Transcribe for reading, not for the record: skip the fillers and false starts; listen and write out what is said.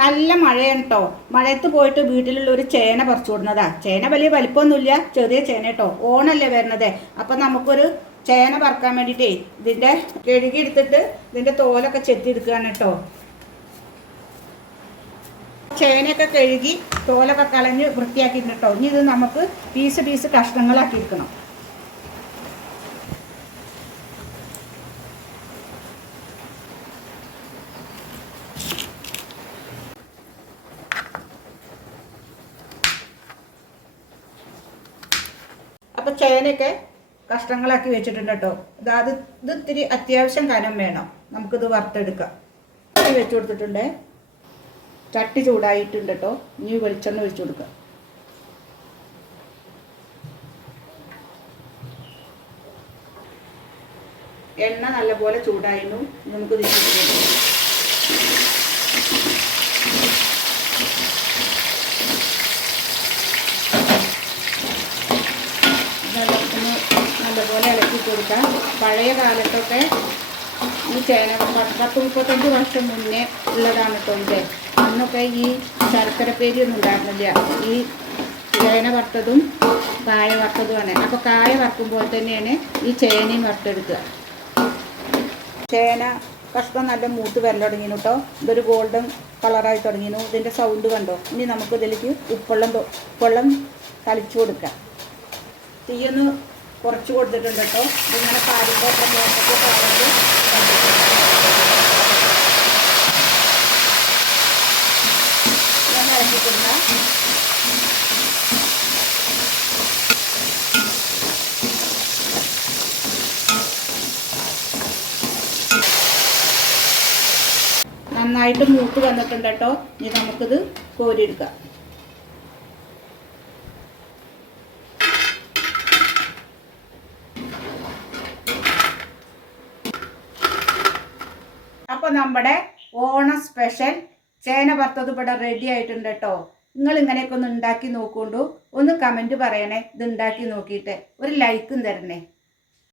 നല്ല മഴയാണ് കേട്ടോ. മഴയത്ത് പോയിട്ട് വീട്ടിലുള്ള ഒരു ചേന പറിച്ചു കൊടുന്നതാ. ചേന വലിയ വലിപ്പമൊന്നുമില്ല, ചെറിയ ചേന കേട്ടോ. ഓണല്ലേ വരുന്നത്. അപ്പം നമുക്കൊരു ചേന പറിക്കാൻ വേണ്ടിയിട്ടേ ഇതിൻ്റെ കഴുകി എടുത്തിട്ട് ഇതിൻ്റെ തോലൊക്കെ ചെത്തിയെടുക്കുകയാണ് കേട്ടോ. ചേനയൊക്കെ കഴുകി തോലൊക്കെ കളഞ്ഞ് വൃത്തിയാക്കിയിട്ടുണ്ട് കേട്ടോ. ഇനി ഇത് നമുക്ക് പീസ് കഷ്ണങ്ങളാക്കി എടുക്കണം. അപ്പോൾ ചേനയൊക്കെ കഷ്ണങ്ങളാക്കി വെച്ചിട്ടുണ്ട് കേട്ടോ. ഇത് ഇത്തിരി അത്യാവശ്യം കനം വേണം. നമുക്കിത് വറുത്തെടുക്കാം. വെച്ച് കൊടുത്തിട്ടുണ്ട്. ചട്ടി ചൂടായിട്ടുണ്ട് കേട്ടോ. ഇനി വെളിച്ചെണ്ണ ഒഴിച്ചു കൊടുക്കുക. എണ്ണ നല്ലപോലെ ചൂടായിരുന്നു. നമുക്ക് നല്ലപോലെ ഇളക്കി കൊടുക്കാം. പഴയ കാലത്തൊക്കെ ഈ ചേന 10-35 വർഷം മുന്നേ ഉള്ളതാണ് കേട്ടോ ഇത്. അന്നൊക്കെ ഈ ശർക്കരപ്പേരി ഒന്നും ഉണ്ടായിരുന്നില്ല. ഈ ചേന വറുത്തതും കായ വറുത്തതുമാണ്. അപ്പോൾ കായ വറുക്കുമ്പോൾ തന്നെയാണ് ഈ ചേനയും വറുത്തെടുക്കുക. ചേന കഷ്ണം നല്ല മൂത്ത് വരൽ തുടങ്ങിയിരുന്നു കേട്ടോ. ഇതൊരു ഗോൾഡൻ കളറായി തുടങ്ങിയിരുന്നു. ഇതിൻ്റെ സൗണ്ട് കണ്ടോ. ഇനി നമുക്ക് ഇതിലേക്ക് ഉപ്പുവെള്ളം തളിച്ചു കൊടുക്കാം. തീയൊന്ന് കുറച്ച് കൊടുത്തിട്ടുണ്ട് കേട്ടോ. ഇതിങ്ങനെ പാലുമ്പോൾ മുഖത്തൊക്കെ പാലുണ്ട്. ഞാൻ ഇറക്കി കൊടുക്കാം. നന്നായിട്ട് മൂത്ത് വന്നിട്ടുണ്ട് കേട്ടോ. ഇനി നമുക്കിത് കോരിയെടുക്കാം. അപ്പോൾ നമ്മുടെ ഓണ സ്പെഷ്യൽ ചേന വറുത്തത് ഇവിടെ റെഡി ആയിട്ടുണ്ട് കേട്ടോ. നിങ്ങൾ ഇങ്ങനെയൊക്കെ ഒന്ന് ഉണ്ടാക്കി നോക്കൊണ്ടു. ഒന്ന് കമൻറ്റ് പറയണേ. ഇത് ഉണ്ടാക്കി നോക്കിയിട്ട് ഒരു ലൈക്കും തരണേ.